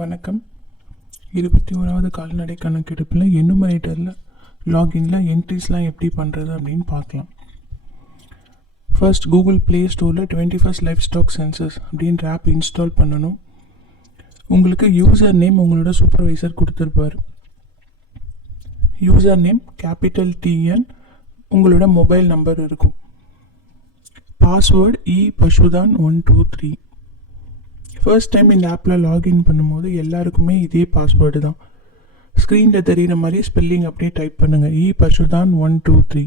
வணக்கம். 21வது கால்நடை கணக்கெடுப்பில் எனுமரேட்டரில் லாகின்ல என்ட்ரிஸ்லாம் எப்படி பண்ணுறது அப்படின்னு பார்க்கலாம். ஃபர்ஸ்ட் கூகுள் ப்ளே ஸ்டோரில் 21st லைஃப் ஸ்டாக் சென்சஸ் அப்படின்ற ஆப் இன்ஸ்டால் பண்ணணும். உங்களுக்கு யூசர் நேம் உங்களோட சூப்பர்வைசர் கொடுத்துருப்பார். யூசர் நேம் கேபிட்டல் TN, உங்களோட மொபைல் நம்பர் இருக்கும். பாஸ்வேர்டு பசுதான் 123. ஃபர்ஸ்ட் டைம் இந்த ஆப்பில் லாகின் பண்ணும்போது எல்லாருக்குமே இதே பாஸ்வேர்டு தான். ஸ்க்ரீனில் தெரிகிற மாதிரி ஸ்பெல்லிங் அப்படியே டைப் பண்ணுங்கள். பசுதான் 123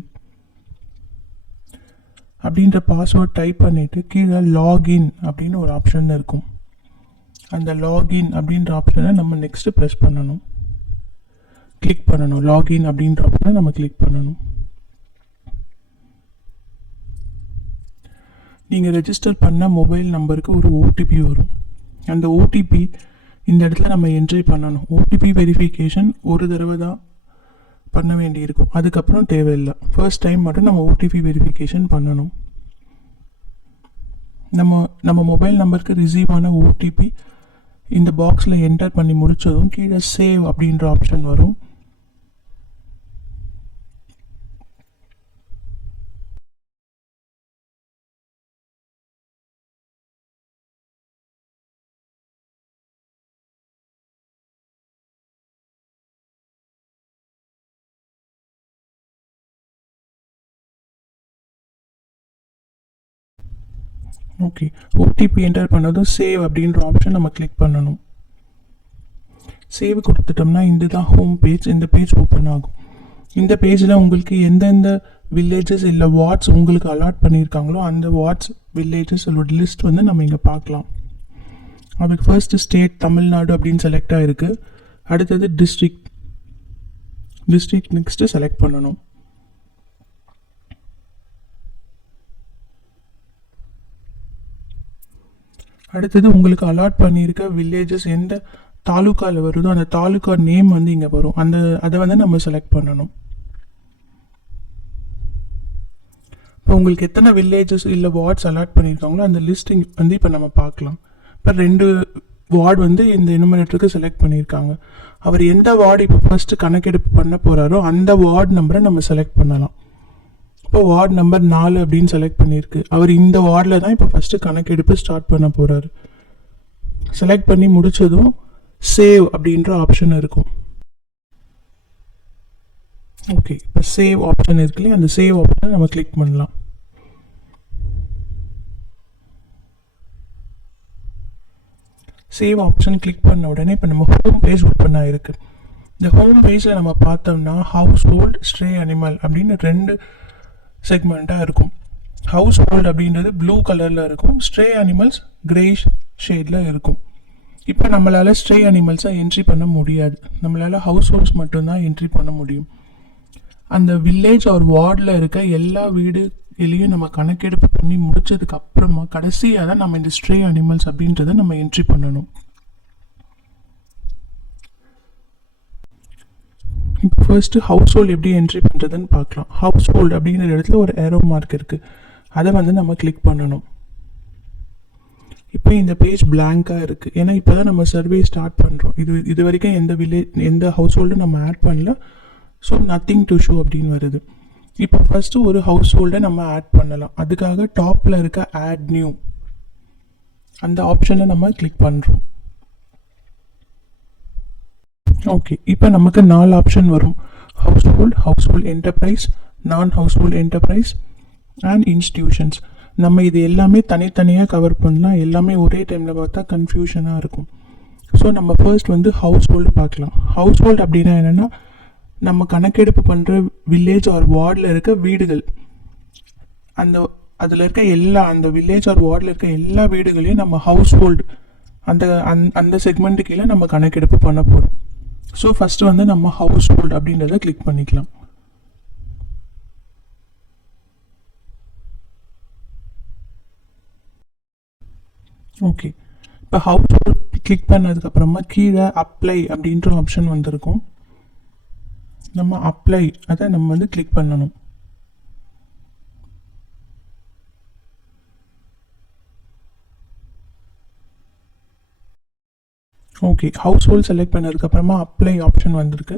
அப்படின்ற பாஸ்வேர்ட் டைப் பண்ணிவிட்டு கீழே லாகின் அப்படின்னு ஒரு ஆப்ஷன் இருக்கும். அந்த லாகின் அப்படின்ற ஆப்ஷனை நம்ம நெக்ஸ்ட்டு ப்ரெஸ் பண்ணணும், கிளிக் பண்ணணும். லாகின் அப்படின்ற ஆப்ஷனை நம்ம கிளிக் பண்ணணும். நீங்கள் ரெஜிஸ்டர் பண்ண மொபைல் நம்பருக்கு ஒரு OTP வரும். அந்த OTP இந்த இடத்துல நம்ம என்ட்ரி பண்ணணும். OTP வெரிஃபிகேஷன் ஒரு தடவை தான் பண்ண வேண்டியிருக்கும், அதுக்கப்புறம் தேவையில்லை. ஃபர்ஸ்ட் டைம் மட்டும் நம்ம OTP வெரிஃபிகேஷன் பண்ணணும். நம்ம மொபைல் நம்பருக்கு ரிசீவ் ஆன OTP இந்த பாக்ஸில் என்டர் பண்ணி முடித்ததும் கீழே சேவ் அப்படின்ற ஆப்ஷன் வரும். ஓகே, OTP என்டர் பண்ணதும் சேவ் அப்படின்ற ஆப்ஷன் நம்ம கிளிக் பண்ணணும். சேவ் கொடுத்துட்டோம்னா இதுதான் ஹோம் பேஜ். இந்த பேஜ் ஓப்பன் ஆகும். இந்த பேஜில் உங்களுக்கு எந்தெந்த வில்லேஜஸ் இல்லை வார்ட்ஸ் உங்களுக்கு அலாட் பண்ணியிருக்காங்களோ அந்த வார்ட்ஸ் வில்லேஜஸோட லிஸ்ட் வந்து நம்ம இங்கே பார்க்கலாம். அதுக்கு ஃபர்ஸ்ட்டு ஸ்டேட் தமிழ்நாடு அப்படின்னு செலக்ட் ஆகிருக்கு. அடுத்தது டிஸ்ட்ரிக்ட் நெக்ஸ்ட்டு செலக்ட் பண்ணணும். அடுத்தது உங்களுக்கு அலாட் பண்ணியிருக்க வில்லேஜஸ் எந்த தாலுக்காவில் வருதோ அந்த தாலுக்கா நேம் வந்து இங்கே வரும். அதை வந்து நம்ம செலக்ட் பண்ணணும். இப்போ உங்களுக்கு எத்தனை வில்லேஜஸ் இல்லை வார்ட்ஸ் அலாட் பண்ணியிருக்காங்களோ அந்த லிஸ்டிங் வந்து இப்போ நம்ம பார்க்கலாம். இப்போ 2 வார்டு வந்து இந்த எனுமரேட்டருக்கு செலக்ட் பண்ணியிருக்காங்க. அவர் எந்த வார்டு இப்போ ஃபர்ஸ்ட்டு கணக்கெடுப்பு பண்ண போகிறாரோ அந்த வார்டு நம்பரை நம்ம செலக்ட் பண்ணலாம். இப்போ வார்டு நம்பர் 4 அப்படின்னு செலக்ட் பண்ணியிருக்கு. அவர் இந்த வார்டில் தான் இப்போ ஃபஸ்ட்டு கணக்கெடுப்பு ஸ்டார்ட் பண்ண போகிறாரு. செலக்ட் பண்ணி முடித்ததும் சேவ் அப்படின்ற ஆப்ஷன் இருக்கும். ஓகே, இப்போ சேவ் ஆப்ஷன் இருக்குல்லையே, அந்த சேவ் ஆப்ஷனை நம்ம கிளிக் பண்ணலாம். சேவ் ஆப்ஷன் கிளிக் பண்ண உடனே இப்போ நம்ம ஹோம் பேஜ் ஓப்பன் ஆகிருக்கு. இந்த ஹோம் பேஜில் நம்ம பார்த்தோம்னா ஹவுஸ் ஹோல்ட், ஸ்ட்ரே அனிமல் அப்படின்னு 2 செக்மெண்ட்டாக இருக்கும். ஹவுஸ் ஹோல்ட் அப்படின்றது ப்ளூ கலரில் இருக்கும், ஸ்ட்ரே அனிமல்ஸ் கிரேஷ் ஷேடில் இருக்கும். இப்போ நம்மளால் ஸ்ட்ரே அனிமல்ஸை என்ட்ரி பண்ண முடியாது. நம்மளால் ஹவுஸ் ஹோல்ட்ஸ் மட்டும்தான் என்ட்ரி பண்ண முடியும். அந்த வில்லேஜ் ஒரு வார்டில் இருக்க எல்லா வீடுகளையும் நம்ம கணக்கெடுப்பு பண்ணி முடிச்சதுக்கு அப்புறமா கடைசியாக தான் நம்ம இந்த ஸ்ட்ரே அனிமல்ஸ் அப்படின்றத நம்ம என்ட்ரி பண்ணணும். இப்போ ஃபர்ஸ்ட்டு ஹவுஸ் ஹோல்டு எப்படி என்ட்ரி பண்ணுறதுன்னு பார்க்கலாம். ஹவுஸ் ஹோல்டு அப்படிங்கிற இடத்துல ஒரு ஏரோ மார்க் இருக்குது, அதை வந்து நம்ம கிளிக் பண்ணணும். இப்போ இந்த பேஜ் பிளாங்காக இருக்குது, ஏன்னா இப்போ தான் நம்ம சர்வே ஸ்டார்ட் பண்ணுறோம். இது வரைக்கும் எந்த ஹவுஸ் ஹோல்டும் நம்ம ஆட் பண்ணல. ஸோ நத்திங் டு ஷோ அப்படின்னு வருது. இப்போ ஃபஸ்ட்டு ஒரு ஹவுஸ் ஹோல்டை நம்ம ஆட் பண்ணலாம். அதுக்காக டாப்பில் இருக்க ஆட் நியூ அந்த ஆப்ஷனை நம்ம கிளிக் பண்ணுறோம். ஓகே, இப்போ நமக்கு 4 ஆப்ஷன் வரும். ஹவுஸ் ஹோல்ட் என்டர்பிரைஸ், நான் house hold enterprise and institutions. நம்ம இது எல்லாமே தனித்தனியாக கவர் பண்ணலாம். எல்லாமே ஒரே டைமில் பார்த்தா கன்ஃபியூஷனாக இருக்கும். ஸோ நம்ம ஃபர்ஸ்ட் வந்து ஹவுஸ் ஹோல்டு பார்க்கலாம். ஹவுஸ் ஹோல்டு அப்படின்னா என்னென்னா நம்ம கணக்கெடுப்பு பண்ணுற வில்லேஜ் ஆர் வார்டில் இருக்க வீடுகள், அதில் இருக்க அந்த வில்லேஜ் ஆர் வார்டில் இருக்க எல்லா வீடுகளையும் நம்ம ஹவுஸ் ஹோல்டு அந்த செக்மெண்ட்டு கீழே நம்ம கணக்கெடுப்பு பண்ண போகிறோம். ஸோ ஃபஸ்ட்டு வந்து நம்ம ஹவுஸ் ஹோல்டு அப்படின்றத கிளிக் பண்ணிக்கலாம். ஓகே, இப்போ ஹவுஸ் ஹோல்டு கிளிக் பண்ணதுக்கப்புறமா கீழே அப்ளை அப்படின்ற ஆப்ஷன் வந்திருக்கும். நம்ம அப்ளை அதை நம்ம வந்து கிளிக் பண்ணணும். ஓகே, ஹவுஸ் ஹோல்ட் செலக்ட் பண்ணதுக்கப்புறமா அப்ளை ஆப்ஷன் வந்திருக்கு.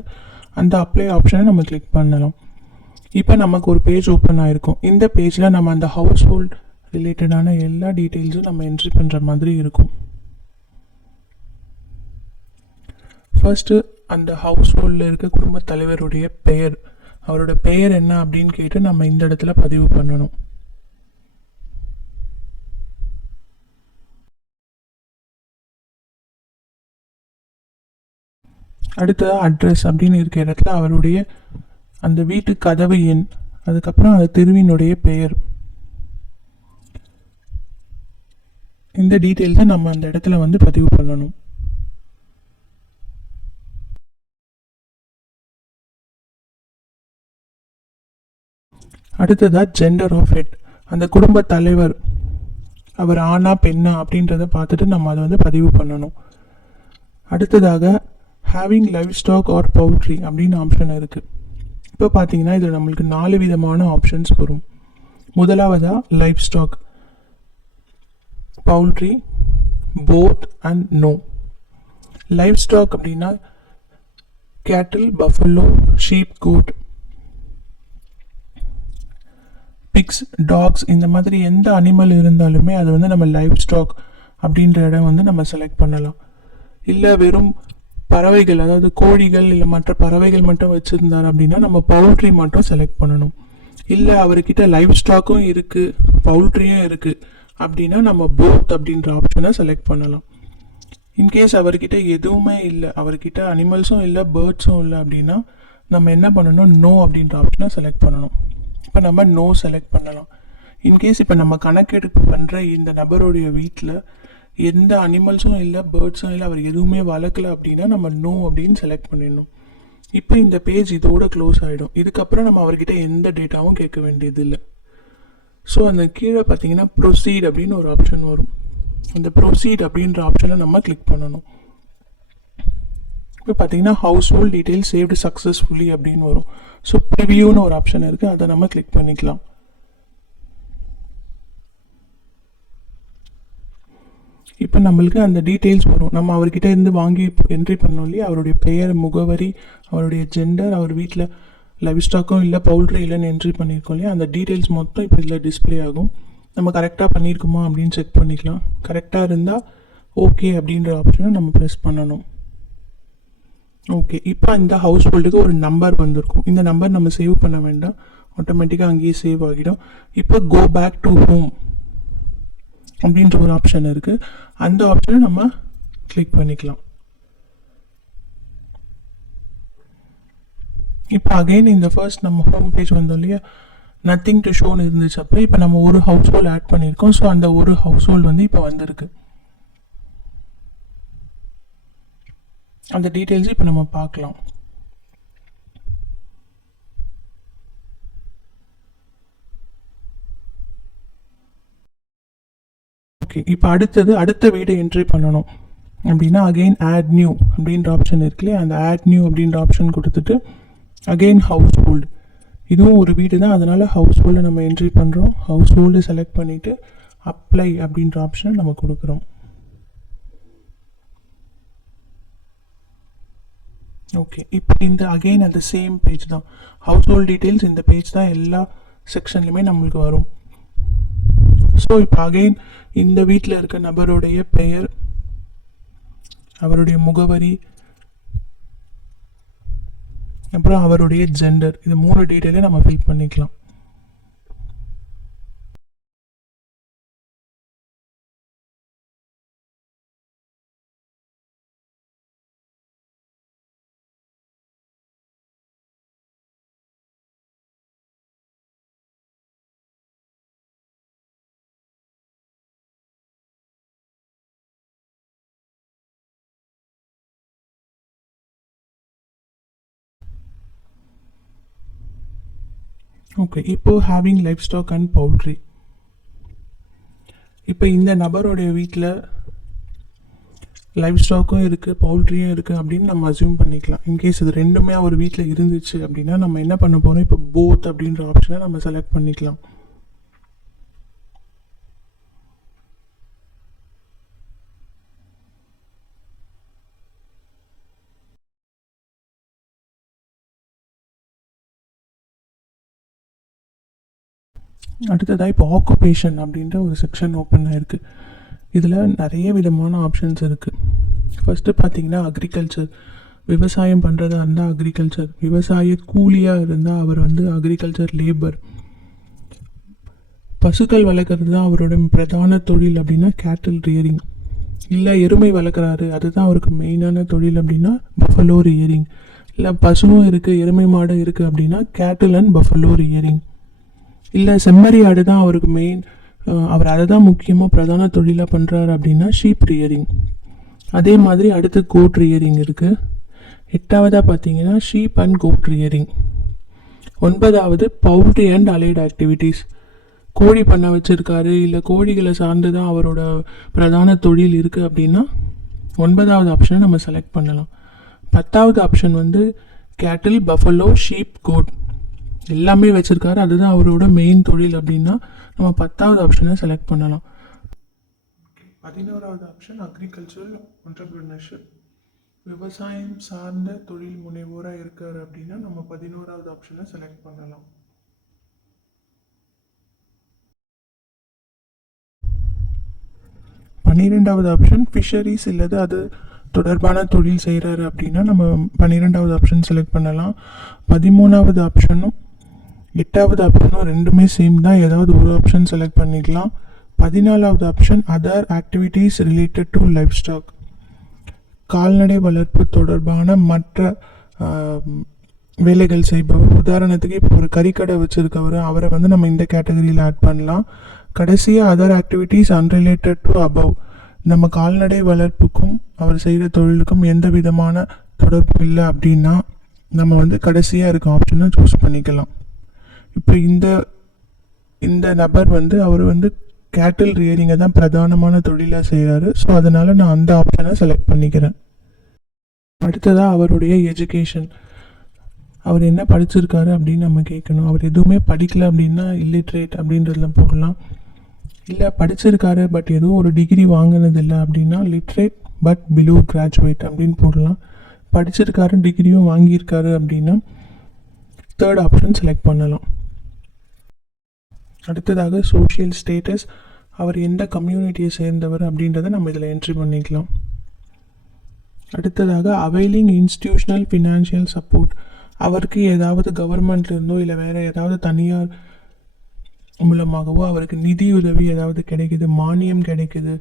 அந்த அப்ளை ஆப்ஷனை நம்ம கிளிக் பண்ணலாம். இப்போ நமக்கு ஒரு பேஜ் ஓப்பன் ஆகிருக்கும். இந்த பேஜில் நம்ம அந்த ஹவுஸ் ஹோல்ட் ரிலேட்டடான எல்லா டீட்டெயில்ஸும் நம்ம என்ட்ரி பண்ணுற மாதிரி இருக்கும். ஃபர்ஸ்ட்டு அந்த ஹவுஸ் ஹோல்டில் இருக்க குடும்பத் தலைவருடைய பெயர், அவரோட பெயர் என்ன அப்படின்னு கேட்டு நம்ம இந்த இடத்துல பதிவு பண்ணணும். அடுத்தது அட்ரஸ் அப்படின்னு இருக்க இடத்துல அவருடைய அந்த வீட்டு கதவு எண், அதுக்கப்புறம் அந்த தெருவினுடைய பெயர், இந்த டீட்டெயில்ஸை நம்ம அந்த இடத்துல வந்து பதிவு பண்ணணும். அடுத்ததாக ஜெண்டர் ஆஃப் ஹெட், அந்த குடும்ப தலைவர் அவர் ஆணா பெண்ணா அப்படின்றத பார்த்துட்டு நம்ம அதை வந்து பதிவு பண்ணணும். அடுத்ததாக having livestock or poultry அப்படின்னு ஆப்ஷன் இருக்குது. இப்போ பார்த்தீங்கன்னா இதில் நம்மளுக்கு 4 விதமான ஆப்ஷன்ஸ் வரும். முதலாவதாக live stock, poultry, both and no. Live stock அப்படின்னா cattle, buffalo, sheep, goat, pigs, dogs, இந்த மாதிரி எந்த அனிமல் இருந்தாலுமே அது வந்து நம்ம லைவ் ஸ்டாக் அப்படின்ற இடம் வந்து நம்ம செலக்ட் பண்ணலாம். இல்லை வெறும் பறவைகள், அதாவது கோழிகள் இல்லை மற்ற பறவைகள் மட்டும் வச்சுருந்தார் அப்படின்னா நம்ம பவுல்ட்ரி மட்டும் செலக்ட் பண்ணணும். இல்லை அவர்கிட்ட லைவ் ஸ்டாக்கும் இருக்குது பவுல்ட்ரியும் இருக்குது அப்படின்னா நம்ம போத் அப்படின்ற ஆப்ஷனை செலக்ட் பண்ணலாம். இன்கேஸ் அவர்கிட்ட எதுவுமே இல்லை, அவர்கிட்ட அனிமல்ஸும் இல்லை பேர்ட்ஸும் இல்லை அப்படின்னா நம்ம என்ன பண்ணணும், நோ அப்படின்ற ஆப்ஷனை செலக்ட் பண்ணணும். இப்போ நம்ம நோ செலக்ட் பண்ணலாம். இன்கேஸ் இப்போ நம்ம கணக்கெடுப்பு பண்ணுற இந்த நபருடைய வீட்டில் எந்த அனிமல்ஸும் இல்லை பேர்ட்ஸும் இல்லை, அவர் எதுவுமே வளர்க்கல அப்படின்னா நம்ம நோ அப்படின்னு செலக்ட் பண்ணிடணும். இப்போ இந்த பேஜ் இதோட க்ளோஸ் ஆகிடும். இதுக்கப்புறம் நம்ம அவர்கிட்ட எந்த டேட்டாவும் கேட்க வேண்டியது இல்லை. ஸோ அந்த கீழே பார்த்தீங்கன்னா ப்ரொசீட் அப்படின்னு ஒரு ஆப்ஷன் வரும். அந்த ப்ரொசீட் அப்படின்ற ஆப்ஷனை நம்ம கிளிக் பண்ணணும். இப்போ பார்த்தீங்கன்னா house hold detail saved successfully அப்படின்னு வரும். ஸோ ப்ரிவியூன்னு ஒரு ஆப்ஷன் இருக்குது, அதை நம்ம கிளிக் பண்ணிக்கலாம். இப்போ நம்மளுக்கு அந்த டீட்டெயில்ஸ் வரும். நம்ம அவர்கிட்ட இருந்து வாங்கி என்ட்ரி பண்ணோம் இல்லையா, அவருடைய பெயர், முகவரி, அவருடைய ஜெண்டர், அவர் வீட்டில் லைவ் ஸ்டாக்கும் இல்லை பவுல்ட்ரி இல்லைன்னு என்ட்ரி பண்ணியிருக்கோம் இல்லையா, அந்த டீட்டெயில்ஸ் மொத்தம் இப்போ இதில் டிஸ்பிளே ஆகும். நம்ம கரெக்டாக பண்ணியிருக்குமா அப்படின்னு செக் பண்ணிக்கலாம். கரெக்டாக இருந்தால் ஓகே அப்படின்ற ஆப்ஷனை நம்ம ப்ரெஸ் பண்ணணும். ஓகே, இப்போ இந்த ஹவுஸ் ஹோல்டுக்கு ஒரு நம்பர் வந்திருக்கும். இந்த நம்பர் நம்ம சேவ் பண்ண வேண்டாம், ஆட்டோமேட்டிக்காக அங்கேயே சேவ் ஆகிடும். இப்போ கோ பேக் டு ஹோம் அப்படின்ற ஒரு ஆப்ஷன் இருக்குது. அந்த ஆப்ஷனை நம்ம கிளிக் பண்ணிக்கலாம். இப்போ அகைன் இந்த ஃபர்ஸ்ட் நம்ம ஹோம் பேஜ் வந்தோம் இல்லையா, நத்திங் டு ஷோன்னு இருந்துச்சு. அப்போ இப்போ நம்ம ஒரு ஹவுஸ் ஹோல்ட் ஆட் பண்ணியிருக்கோம். ஸோ அந்த ஒரு ஹவுஸ் ஹோல்டு வந்து இப்போ வந்திருக்கு. அந்த டீட்டெயில்ஸ் இப்போ நம்ம பார்க்கலாம். ஓகே, இப்போ அடுத்த வீடை என்ட்ரி பண்ணணும் அப்படின்னா அகெயின் ஆட் நியூ அப்படின்ற ஆப்ஷன் இருக்கு இல்லையா, அந்த ஆட் நியூ அப்படின்ற ஆப்ஷன் கொடுத்துட்டு அகெயின் ஹவுஸ் ஹோல்டு, இதுவும் ஒரு வீடு தான், அதனால் ஹவுஸ் ஹோல்டை நம்ம என்ட்ரி பண்ணுறோம். ஹவுஸ் ஹோல்டு செலக்ட் பண்ணிவிட்டு அப்ளை அப்படின்ற ஆப்ஷனை நம்ம கொடுக்குறோம். ஓகே, இப்போ இந்த அகெயின் அந்த சேம் பேஜ் தான், ஹவுஸ் ஹோல்ட் டீட்டெயில்ஸ் இந்த பேஜ் தான் எல்லா செக்ஷன்லையுமே நம்மளுக்கு வரும். ஸோ இப்போ அகெயின் இந்த வீட்டில் இருக்க நபருடைய பெயர், அவருடைய முகவரி, அப்புறம் அவருடைய ஜெண்டர், இது 3 டீட்டெயிலே நம்ம ஃபில் பண்ணிக்கலாம். ஓகே, இப்போ having life stock and poultry. இப்போ இந்த நபருடைய வீட்டில் லைஃப் ஸ்டாக்கும் இருக்குது பவுல்ட்ரியும் இருக்குது அப்படின்னு நம்ம அசியூம் பண்ணிக்கலாம். இன்கேஸ் இது ரெண்டுமே ஒரு வீட்டில் இருந்துச்சு அப்படின்னா நம்ம என்ன பண்ண போகிறோம், இப்போ போத் அப்படின்ற ஆப்ஷனை நம்ம செலக்ட் பண்ணிக்கலாம். அடுத்ததாக இப்போ ஆக்குபேஷன் அப்படின்ற ஒரு செக்ஷன் ஓப்பன் ஆயிருக்கு. இதில் நிறைய விதமான ஆப்ஷன்ஸ் இருக்குது. ஃபஸ்ட்டு பார்த்தீங்கன்னா அக்ரிகல்ச்சர், விவசாயம் பண்ணுறதா இருந்தால் அக்ரிகல்ச்சர், விவசாய கூலியாக இருந்தால் அவர் வந்து அக்ரிகல்ச்சர் லேபர், பசுக்கள் வளர்க்குறது தான் அவரோட பிரதான தொழில் அப்படின்னா கேட்டில் ரியரிங், இல்லை எருமை வளர்க்குறாரு அதுதான் அவருக்கு மெயினான தொழில் அப்படின்னா பஃபலோ ரியரிங், இல்லை பசுவும் இருக்குது எருமை மாடும் இருக்குது அப்படின்னா கேட்டில் அண்ட் பஃபலோ ரியரிங், இல்லை செம்மறி ஆடு தான் அவருக்கு மெயின், அவர் அதை தான் முக்கியமாக பிரதான தொழிலாக பண்ணுறாரு அப்படின்னா ஷீப் ரியரிங். அதே மாதிரி அடுத்து கோட் ரியரிங் இருக்குது. 8ஆவதாக பார்த்தீங்கன்னா ஷீப் அண்ட் கோட் ரியரிங். 9ஆவது பவுல்ட்ரி அண்ட் அலைடு ஆக்டிவிட்டீஸ், கோழி பண்ண வச்சுருக்காரு இல்லை கோழிகளை சார்ந்து தான் அவரோட பிரதான தொழில் இருக்குது அப்படின்னா 9ஆவது ஆப்ஷனை நம்ம செலக்ட் பண்ணலாம். 10ஆவது ஆப்ஷன் வந்து கேட்டில், பஃபலோ, ஷீப், கோட் எல்லாமே வச்சுருக்காரு, அதுதான் அவரோட மெயின் தொழில் அப்படின்னா நம்ம 10ஆவது ஆப்ஷனை செலக்ட் பண்ணலாம். 11ஆவது ஆப்ஷன் அக்ரிகல்ச்சரல் என்டர்பிரினர்ஷிப், விவசாயம் சார்ந்த தொழில் முனைவோராக இருக்கார் அப்படின்னா நம்ம 11ஆவது ஆப்ஷனை செலக்ட் பண்ணலாம். 12ஆவது ஆப்ஷன் ஃபிஷரிஸ் இல்லது அது தொடர்பான தொழில் செய்கிறாரு அப்படின்னா நம்ம 12ஆவது ஆப்ஷன் செலக்ட் பண்ணலாம். 13ஆவது ஆப்ஷனும் 8ஆவது ஆப்ஷனும் ரெண்டுமே சேம் தான், ஏதாவது ஒரு ஆப்ஷன் செலக்ட் பண்ணிக்கலாம். 14ஆவது option other activities related to livestock, கால்நடை வளர்ப்பு தொடர்பான மற்ற வேலைகள் செய்பவர், உதாரணத்துக்கு இப்போ ஒரு கறிக்கடை வச்சுருக்கவர், அவரை வந்து நம்ம இந்த கேட்டகரியில் ஆட் பண்ணலாம். கடைசியாக other activities unrelated to above, நம்ம கால்நடை வளர்ப்புக்கும் அவர் செய்கிற தொழிலுக்கும் எந்த விதமான தொடர்பு இல்லை அப்படின்னா நம்ம வந்து கடைசியாக இருக்க ஆப்ஷனை சூஸ் பண்ணிக்கலாம். இப்போ இந்த நபர் வந்து அவர் வந்து கேட்டில் ரியரிங்கை தான் பிரதானமான தொழிலாக செய்கிறாரு. ஸோ அதனால் நான் அந்த ஆப்ஷனை செலக்ட் பண்ணிக்கிறேன். அடுத்ததாக அவருடைய எஜுகேஷன், அவர் என்ன படிச்சிருக்காரு அப்படின்னு நம்ம கேட்கணும். அவர் எதுவுமே படிக்கல அப்படின்னா இல்லிட்ரேட் அப்படின்றதுல போடலாம். இல்லை படிச்சிருக்காரு பட் எதுவும் ஒரு டிகிரி வாங்கினதில்லை அப்படின்னா லிட்ரேட் பட் பிலோ கிராஜுவேட் அப்படின்னு போடலாம். படிச்சிருக்காரு டிகிரியும் வாங்கியிருக்காரு அப்படின்னா 3rd ஆப்ஷன் செலக்ட் பண்ணலாம். அடுத்ததாக சோஷியல் ஸ்டேட்டஸ், அவர் எந்த கம்யூனிட்டியை சேர்ந்தவர் அப்படின்றத நம்ம இதில் என்ட்ரி பண்ணிக்கலாம். அடுத்ததாக அவைலிங் இன்ஸ்டிடியூஷனல் ஃபினான்ஷியல் சப்போர்ட், அவருக்கு ஏதாவது கவர்மெண்ட்லேருந்தோ இல்லை வேறு ஏதாவது தனியார் மூலமாகவோ அவருக்கு நிதி உதவி ஏதாவது கிடைக்குது, மானியம் கிடைக்குது,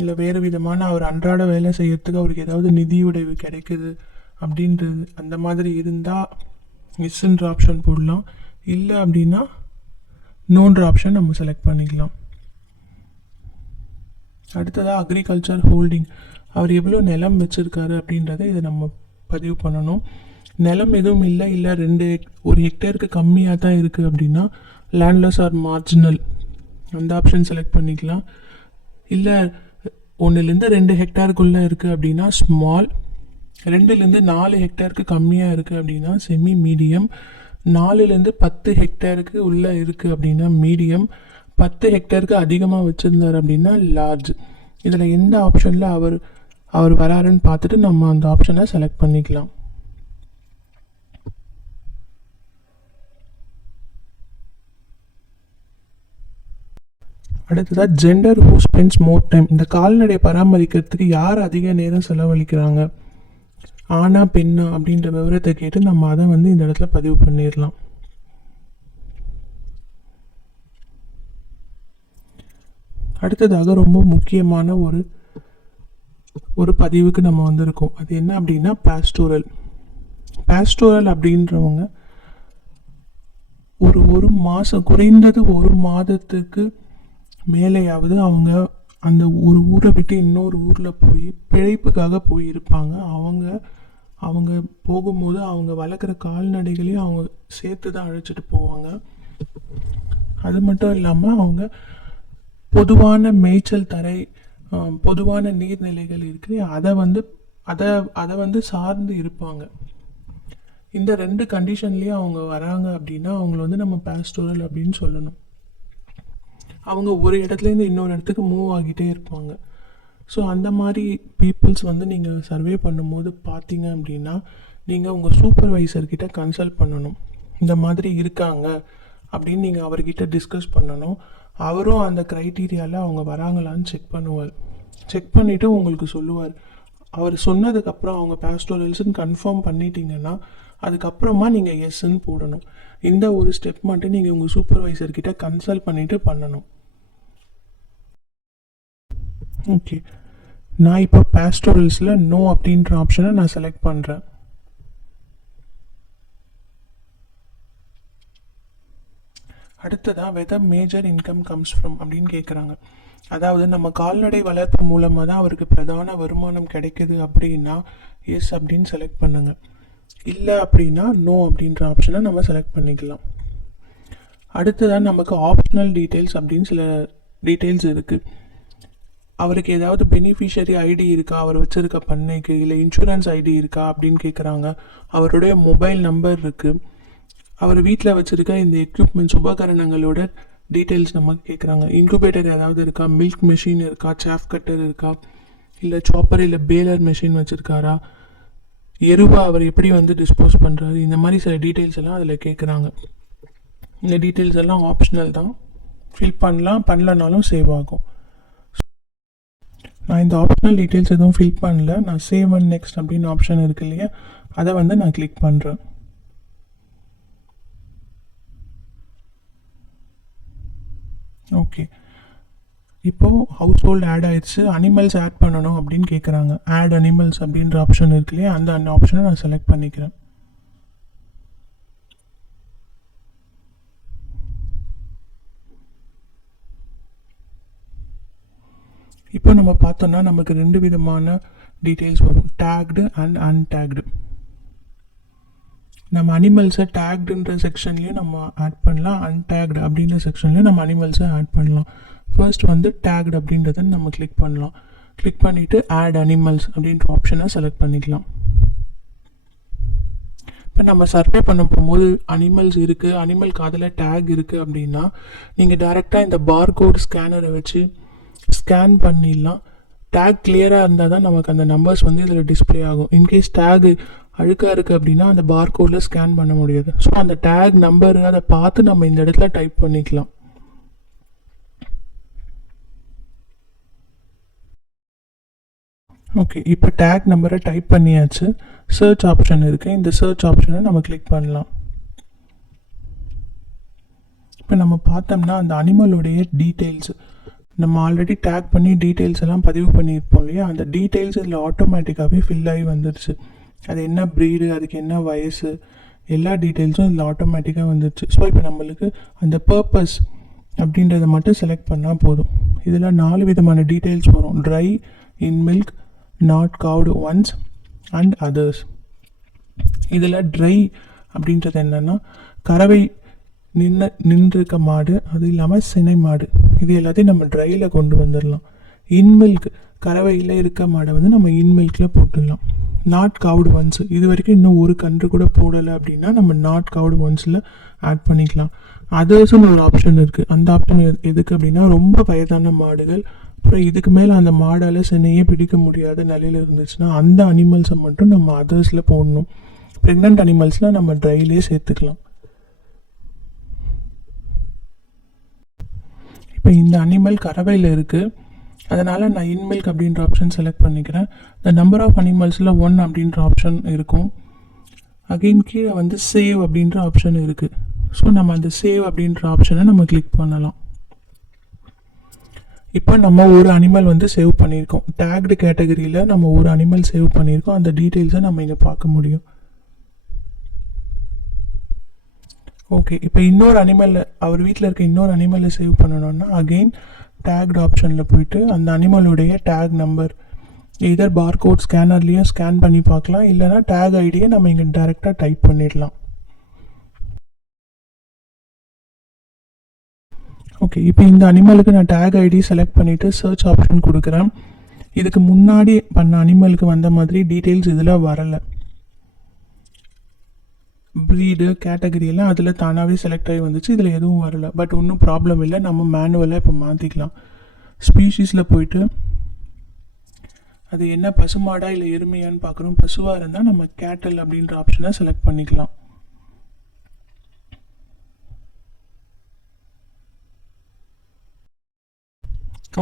இல்லை வேறு விதமான அவர் அன்றாட வேலை செய்யறதுக்கு அவருக்கு ஏதாவது நிதி உதவி கிடைக்குது அப்படின்றது அந்த மாதிரி இருந்தால் எஸ்ன்ற ஆப்ஷன் போடலாம். இல்லை அப்படின்னா நோன்ற ஆப்ஷன் நம்ம செலக்ட் பண்ணிக்கலாம். அடுத்ததாக அக்ரிகல்ச்சர் ஹோல்டிங், அவர் எவ்வளோ நிலம் வச்சுருக்காரு அப்படின்றத இதை நம்ம பதிவு பண்ணணும். நிலம் எதுவும் இல்லை ஒரு ஹெக்டேருக்கு கம்மியாக தான் இருக்குது அப்படின்னா லேண்ட்லெஸ் ஆர் மார்ஜினல் அந்த ஆப்ஷன் செலக்ட் பண்ணிக்கலாம். இல்லை 1-2 ஹெக்டேருக்குள்ளே இருக்குது அப்படின்னா ஸ்மால், 2-4 ஹெக்டேருக்கு கம்மியாக இருக்குது அப்படின்னா செமி மீடியம், 4-10 ஹெக்டேருக்கு உள்ளே இருக்குது அப்படின்னா மீடியம், 10 ஹெக்டேருக்கு அதிகமாக வச்சுருந்தார் அப்படின்னா லார்ஜ். இதில் எந்த ஆப்ஷனில் அவர் வராருன்னு பார்த்துட்டு நம்ம அந்த ஆப்ஷனை செலக்ட் பண்ணிக்கலாம். அடுத்ததாக gender who spends more time, இந்த கால்நடை பராமரிக்கிறதுக்கு யார் அதிக நேரம் செலவழிக்கிறாங்க, ஆனா பெண்ணா அப்படின்ற விவரத்தை கேட்டு நம்ம அதை வந்து இந்த இடத்துல பதிவு பண்ணிடலாம். அடுத்ததாக ரொம்ப முக்கியமான ஒரு பதிவுக்கு நம்ம வந்திருக்கோம். அது என்ன அப்படின்னா பாஸ்டோரல் அப்படின்றவங்க ஒரு மாதம் குறைந்தது 1 மாதத்துக்கு மேலேயாவது அவங்க அந்த ஒரு ஊரை விட்டு இன்னொரு ஊரில் போய் பிழைப்புக்காக போயிருப்பாங்க. அவங்க போகும்போது அவங்க வளர்க்குற கால்நடைகளையும் அவங்க சேர்த்து தான் அழைச்சிட்டு போவாங்க. அது மட்டும் இல்லாமல் அவங்க பொதுவான மேய்ச்சல் தரை, பொதுவான நீர்நிலைகள் இருக்குது, அதை வந்து சார்ந்து இருப்பாங்க. இந்த 2 கண்டிஷன்லேயும் அவங்க வராங்க அப்படின்னா அவங்கள வந்து நம்ம பாஸ்டோரல் அப்படின்னு சொல்லணும். அவங்க ஒரு இடத்துலேருந்து இன்னொரு இடத்துக்கு மூவ் ஆகிட்டே இருப்பாங்க. ஸோ அந்த மாதிரி பீப்புள்ஸ் வந்து நீங்கள் சர்வே பண்ணும்போது பார்த்தீங்க அப்படின்னா நீங்கள் உங்கள் சூப்பர்வைசர்கிட்ட கன்சல்ட் பண்ணணும். இந்த மாதிரி இருக்காங்க அப்படின்னு நீங்கள் அவர்கிட்ட டிஸ்கஸ் பண்ணணும். அவரும் அந்த க்ரைட்டீரியாவில் அவங்க வராங்களான்னு செக் பண்ணுவார். செக் பண்ணிவிட்டு உங்களுக்கு சொல்லுவார். அவர் சொன்னதுக்கப்புறம் அவங்க பாஸ்டோரல்ஸ்ன்னு கன்ஃபார்ம் பண்ணிட்டீங்கன்னா அதுக்கப்புறமா நீங்கள் எஸ்ன்னு போடணும். இந்த ஒரு ஸ்டெப் மட்டும் நீங்கள் உங்கள் சூப்பர்வைசர்கிட்ட கன்சல்ட் பண்ணிவிட்டு பண்ணணும். ஓகே, நான் இப்போ பாஸ்டோரல்ஸில் நோ அப்படின்ற ஆப்ஷனை நான் செலக்ட் பண்ணுறேன். அடுத்ததாக whether major income comes from அப்படின்னு கேட்குறாங்க. அதாவது நம்ம கால்நடை வளர்ப்பு மூலமாக தான் அவருக்கு பிரதான வருமானம் கிடைக்குது அப்படின்னா எஸ் அப்படின்னு செலக்ட் பண்ணுங்கள். இல்லை அப்படின்னா நோ அப்படின்ற ஆப்ஷனை நம்ம செலக்ட் பண்ணிக்கலாம். அடுத்ததான் நமக்கு ஆப்ஷனல் டீட்டெயில்ஸ் அப்படின்னு சில டீட்டெயில்ஸ் இருக்குது. அவருக்கு ஏதாவது பெனிஃபிஷரி ஐடி இருக்கா, அவர் வச்சுருக்க பண்ணைக்கு, இல்லை இன்சூரன்ஸ் ஐடி இருக்கா அப்படின்னு கேட்குறாங்க. அவருடைய மொபைல் நம்பர் இருக்குது. அவர் வீட்டில் வச்சுருக்க இந்த எக்யூப்மெண்ட்ஸ் உபகரணங்களோட டீட்டெயில்ஸ் நமக்கு கேட்குறாங்க. இன்குபேட்டர் ஏதாவது இருக்கா, மில்க் மெஷின் இருக்கா, சாஃப் கட்டர் இருக்கா, இல்லை சாப்பர் இல்லை பேலர் மெஷின் வச்சுருக்காரா, எருவா அவர் எப்படி வந்து டிஸ்போஸ் பண்ணுறாரு, இந்த மாதிரி சில டீட்டெயில்ஸ் எல்லாம் அதில் கேட்குறாங்க. இந்த டீட்டெயில்ஸ் எல்லாம் ஆப்ஷனல் தான், ஃபில் பண்ணலனாலும் சேவ் ஆகும். நான் இந்த ஆப்ஷனல் டீட்டெயில்ஸ் எதுவும் ஃபில் பண்ணல. நான் சேவ் அண்ட் நெக்ஸ்ட் அப்படின்னு ஆப்ஷன் இருக்கு இல்லையா, அதை வந்து நான் கிளிக் பண்ணுறேன். ஓகே, இப்போது ஹவுஸ் ஹோல்டு ஆட் ஆயிடுச்சு. அனிமல்ஸ் ஆட் பண்ணணும் அப்படின்னு கேட்குறாங்க. ஆட் அனிமல்ஸ் அப்படின்ற ஆப்ஷன் இருக்கு இல்லையா, அந்த ஆப்ஷனை நான் செலக்ட் பண்ணிக்கிறேன். இப்போ நம்ம பார்த்தோம்னா நமக்கு 2 விதமான டீட்டெயில்ஸ் வரும், டேக்டு அண்ட் அன்டேக்டு. நம்ம அனிமல்ஸை டேக்டுன்ற செக்ஷன்லேயும் நம்ம ஆட் பண்ணலாம், அன்டேக்டு அப்படின்ற செக்ஷன்லேயும் நம்ம அனிமல்ஸை ஆட் பண்ணலாம். ஃபர்ஸ்ட் வந்து டேக்டு அப்படின்றத நம்ம கிளிக் பண்ணலாம். கிளிக் பண்ணிவிட்டு ஆட் அனிமல்ஸ் அப்படின்ற ஆப்ஷனை செலக்ட் பண்ணிக்கலாம். இப்போ நம்ம சர்வே பண்ண போகும்போது அனிமல்ஸ் இருக்குது, அனிமலுக்கு அதில் டேக் இருக்குது அப்படின்னா நீங்கள் டேரெக்டாக இந்த பார்கோட் ஸ்கேனரை வச்சு ஸ்கேன் பண்ணிடலாம். டேக் கிளியராக இருந்தால் தான் நமக்கு அந்த நம்பர்ஸ் வந்து இதில் டிஸ்பிளே ஆகும். இன்கேஸ் டேக் அழுக்காக இருக்குது அப்படின்னா அந்த பார்கோடில் ஸ்கேன் பண்ண முடியாது. ஸோ அந்த டேக் நம்பர் அதை பார்த்து நம்ம இந்த இடத்துல டைப் பண்ணிக்கலாம். ஓகே, இப்போ டேக் நம்பரை டைப் பண்ணியாச்சு. சர்ச் ஆப்ஷன் இருக்குது, இந்த சர்ச் ஆப்ஷனை நம்ம கிளிக் பண்ணலாம். இப்போ நம்ம பார்த்தோம்னா அந்த அனிமலோடைய டீட்டெயில்ஸ் நம்ம ஆல்ரெடி டேக் பண்ணி டீட்டெயில்ஸ் எல்லாம் பதிவு பண்ணியிருப்போம் இல்லையா, அந்த டீட்டெயில்ஸ் இதில் ஆட்டோமேட்டிக்காகவே ஃபில் ஆகி வந்துடுச்சு. அது என்ன ப்ரீடு, அதுக்கு என்ன வயசு, எல்லா டீட்டெயில்ஸும் இதில் ஆட்டோமேட்டிக்காக வந்துடுச்சு. ஸோ இப்போ நம்மளுக்கு அந்த பர்பஸ் அப்படின்றத மட்டும் செலக்ட் பண்ணால் போதும். இதில் 4 விதமான டீட்டெயில்ஸ் வரும். Dry, in milk, not calved ones and others. இதில் ட்ரை அப்படின்றது என்னென்னா கறவை நின்றுருக்க மாடு, அது இல்லாமல் சினை மாடு, இது எல்லாத்தையும் நம்ம ட்ரையில் கொண்டு வந்துடலாம். இன்மில்க் கறவையில் இருக்க மாடை வந்து நம்ம இன்மில்கில் போட்டுடலாம். நாட் கவுடு ஒன்ஸ், இது வரைக்கும் இன்னும் ஒரு கன்று கூட போடலை அப்படின்னா நம்ம நாட் கவுடு ஒன்ஸில் ஆட் பண்ணிக்கலாம். அதர்ஸ்னு ஒரு ஆப்ஷன் இருக்குது. அந்த ஆப்ஷன் எதுக்கு அப்படின்னா ரொம்ப வயதான மாடுகள், அப்புறம் இதுக்கு மேலே அந்த மாடால் சினையே பிடிக்க முடியாத நிலையில் இருந்துச்சுன்னா அந்த அனிமல்ஸை மட்டும் நம்ம அதர்ஸில் போடணும். ப்ரெக்னென்ட் அனிமல்ஸ்லாம் நம்ம ட்ரைலே சேர்த்துக்கலாம். இப்போ இந்த அனிமல் கறவையில் இருக்குது, அதனால் நான் இன்மில்க் அப்படின்ற ஆப்ஷன் செலக்ட் பண்ணிக்கிறேன். இந்த நம்பர் ஆஃப் அனிமல்ஸில் 1 அப்படின்ற ஆப்ஷன் இருக்கும். அகெயின் கீழே வந்து சேவ் அப்படின்ற ஆப்ஷன் இருக்குது. ஸோ நம்ம அந்த சேவ் அப்படின்ற ஆப்ஷனை நம்ம கிளிக் பண்ணலாம். இப்போ நம்ம ஒரு அனிமல் வந்து சேவ் பண்ணியிருக்கோம். டேக்டு கேட்டகரியில் நம்ம ஒரு அனிமல் சேவ் பண்ணியிருக்கோம். அந்த டீட்டெயில்ஸை நம்ம இங்கே பார்க்க முடியும். ஓகே, இப்போ இன்னொரு அனிமல், அவர் வீட்டில் இருக்க இன்னொரு அனிமலை சேவ் பண்ணணும்னா அகெயின் டேக்டு ஆப்ஷனில் போயிட்டு அந்த அனிமலுடைய டேக் நம்பர் இதர் பார்கோட் ஸ்கேனர்லேயும் ஸ்கேன் பண்ணி பார்க்கலாம், இல்லைனா டேக் ஐடியை நம்ம இங்கே டைரெக்டாக டைப் பண்ணிடலாம். ஓகே, இப்போ இந்த அனிமலுக்கு நான் டேக் ஐடி செலக்ட் பண்ணிவிட்டு சர்ச் ஆப்ஷன் கொடுக்குறேன். இதுக்கு முன்னாடி பண்ண அனிமலுக்கு வந்த மாதிரி டீட்டெயில்ஸ் இதில் வரலை. ப்ரீடு கேட்டகரியெல்லாம் அதில் தானாகவே செலக்ட் ஆகி வந்துச்சு, இதில் எதுவும் வரல. பட் ஒன்றும் ப்ராப்ளம் இல்லை, நம்ம மேனுவலாக இப்போ மாற்றிக்கலாம். ஸ்பீஷீஸில் போயிட்டு அது என்ன பசுமாடா இல்லை எருமையான்னு பார்க்குறோம். பசுவாக இருந்தால் நம்ம கேட்டல் அப்படின்ற ஆப்ஷனை செலக்ட் பண்ணிக்கலாம்.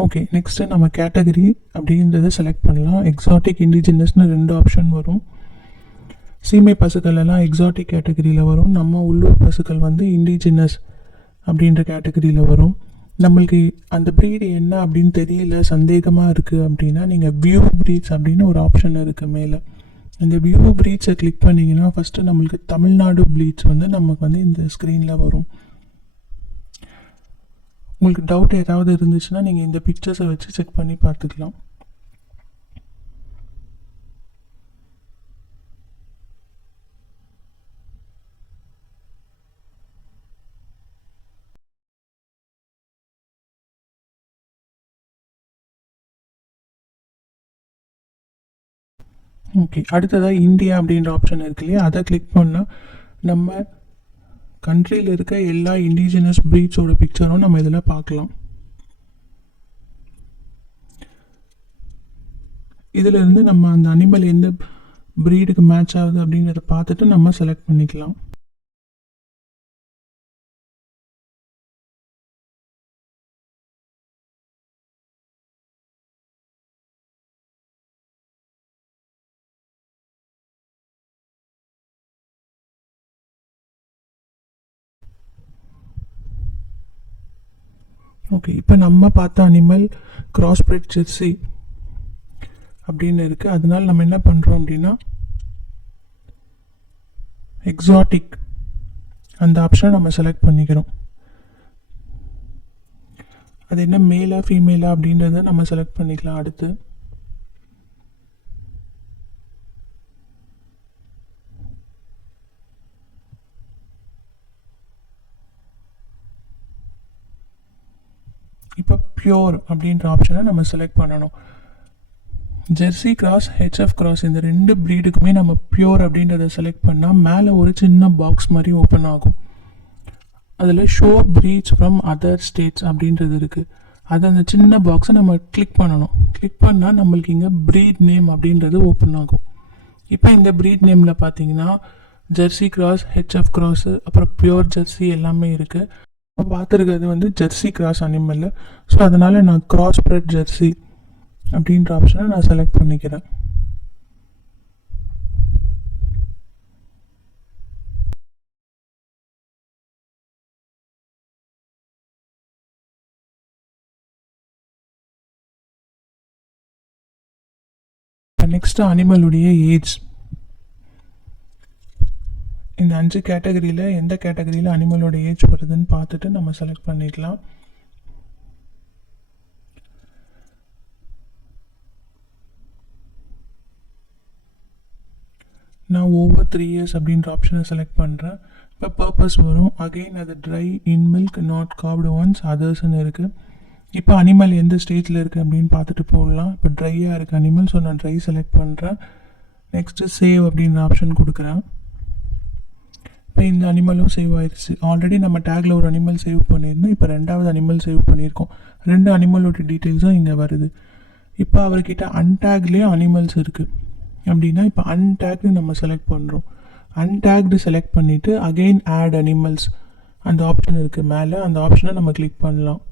ஓகே, நெக்ஸ்ட்டு நம்ம கேட்டகரி அப்படின்றத செலக்ட் பண்ணலாம். எக்ஸாட்டிக், இண்டிஜினஸ்னு 2 ஆப்ஷன் வரும். சீமை பசுக்கள் எல்லாம் எக்ஸாட்டிக் கேட்டகரியில் வரும். நம்ம உள்ளூர் பசுக்கள் வந்து இண்டிஜினஸ் அப்படின்ற கேட்டகரியில் வரும். நம்மளுக்கு அந்த ப்ரீடு என்ன அப்படின்னு தெரியல, சந்தேகமாக இருக்குது அப்படின்னா நீங்கள் வியூ ப்ரீட்ஸ் அப்படின்னு ஒரு ஆப்ஷன் இருக்குது மேலே. இந்த வியூ ப்ரீட்ஸை கிளிக் பண்ணிங்கன்னா ஃபஸ்ட்டு நம்மளுக்கு தமிழ்நாடு ப்ரீட்ஸ் வந்து நமக்கு வந்து இந்த ஸ்க்ரீனில் வரும். உங்களுக்கு டவுட் ஏதாவது இருந்துச்சுன்னா நீங்கள் இந்த பிக்சர்ஸை வச்சு செக் பண்ணி பார்த்துக்கலாம். ஓகே, அடுத்ததாக இந்தியா அப்படின்ற ஆப்ஷன் இருக்கு இல்லையா, அதை கிளிக் பண்ணால் நம்ம கண்ட்ரியில் இருக்க எல்லா இண்டிஜினஸ் ப்ரீட்ஸோட பிக்சரும் நம்ம இதில் பார்க்கலாம். இதிலிருந்து நம்ம அந்த அனிமல் எந்த ப்ரீடுக்கு மேட்ச் ஆகுது அப்படின்றத பார்த்துட்டு நம்ம செலக்ட் பண்ணிக்கலாம். ஓகே, இப்போ நம்ம பார்த்த அனிமல் கிராஸ் பிரெட் ஜெர்சி அப்படின்னு இருக்குது. அதனால நம்ம என்ன பண்ணுறோம் அப்படின்னா எக்ஸாட்டிக் அந்த ஆப்ஷனை நம்ம செலக்ட் பண்ணிக்கிறோம். அது என்ன மேலா ஃபீமேலா அப்படின்றத நம்ம செலக்ட் பண்ணிக்கலாம். அடுத்து இப்போ பியூர் அப்படின்ற ஆப்ஷனை நம்ம செலக்ட் பண்ணணும். ஜெர்சி கிராஸ், ஹெச்எஃப் கிராஸ் இந்த 2 ப்ரீடுக்குமே நம்ம பியூர் அப்படின்றத செலக்ட் பண்ணால் மேலே ஒரு சின்ன பாக்ஸ் மாதிரி ஓப்பன் ஆகும். அதில் show breeds from other states அப்படின்றது இருக்குது. அது அந்த சின்ன பாக்ஸை நம்ம கிளிக் பண்ணணும். கிளிக் பண்ணால் நம்மளுக்கு இங்கே ப்ரீட் நேம் அப்படின்றது ஓப்பன் ஆகும். இப்போ இந்த ப்ரீட் நேமில் பார்த்தீங்கன்னா ஜெர்சி கிராஸ், ஹெச்எஃப் கிராஸு, அப்புறம் பியூர் ஜெர்சி எல்லாமே இருக்குது. பார்த்துருக்கிறது வந்து ஜெர்சி கிராஸ் அனிமல். ஸோ அதனால் நான் கிராஸ் பிரெட் ஜெர்சி அப்படின்ற ஆப்ஷனை நான் செலக்ட் பண்ணிக்கிறேன். நெக்ஸ்ட்டு அனிமலுடைய ஏஜ். இந்த 5 கேட்டகரியில் எந்த கேட்டகரியில் அனிமலோட ஏஜ் வருதுன்னு பார்த்துட்டு நம்ம செலக்ட் பண்ணிக்கலாம். நான் ஓவர் 3 இயர்ஸ் அப்படின்ற ஆப்ஷனை செலக்ட் பண்ணுறேன். இப்போ பர்பஸ் வரும். அகெயின் அது dry, in milk, not calved ones, அதர்ஸ்ன்னு இருக்குது. இப்போ அனிமல் எந்த ஸ்டேஜில் இருக்குது அப்படின்னு பார்த்துட்டு போடலாம். இப்போ ட்ரையாக இருக்குது அனிமல், ஸோ நான் ட்ரை செலக்ட் பண்ணுறேன். நெக்ஸ்ட்டு சேவ் அப்படின்ற ஆப்ஷன் கொடுக்குறேன். இப்போ இந்த அனிமலும் சேவ் ஆயிடுச்சு. ஆல்ரெடி நம்ம டேக்கில் ஒரு அனிமல் சேவ் பண்ணியிருந்தோம். இப்போ 2வது அனிமல் சேவ் பண்ணியிருக்கோம். 2 அனிமலோட டீட்டெயில்ஸும் இங்கே வருது. இப்போ அவர்கிட்ட அன்டேக்லேயும் அனிமல்ஸ் இருக்குது அப்படின்னா இப்போ அன்டேக்டு நம்ம செலக்ட் பண்ணுறோம். அன்டேக்டு செலக்ட் பண்ணிவிட்டு அகெயின் ஆட் அனிமல்ஸ் அந்த ஆப்ஷன் இருக்குது மேலே, அந்த ஆப்ஷனை நம்ம கிளிக் பண்ணலாம்.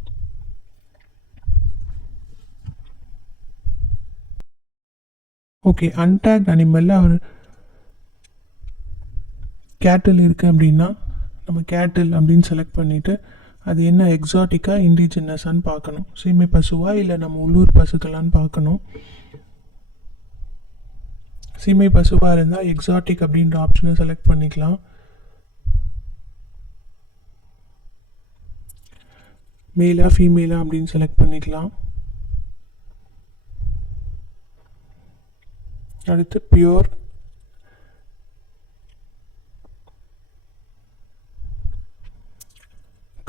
ஓகே, அன்டேக்ட் அனிமலில் அவர் கேட்டில் இருக்குது அப்படின்னா நம்ம கேட்டில் அப்படின்னு செலக்ட் பண்ணிவிட்டு அது என்ன எக்ஸாட்டிக்காக இண்டிஜினஸான்னு பார்க்கணும். சீமை பசுவா இல்லை நம்ம உள்ளூர் பசுக்களான்னு பார்க்கணும். சீமை பசுவாக இருந்தால் எக்ஸாட்டிக் அப்படின்ற ஆப்ஷனை செலக்ட் பண்ணிக்கலாம். மேலா ஃபீமேலா அப்படின்னு செலக்ட் பண்ணிக்கலாம். அடுத்து பியூர்,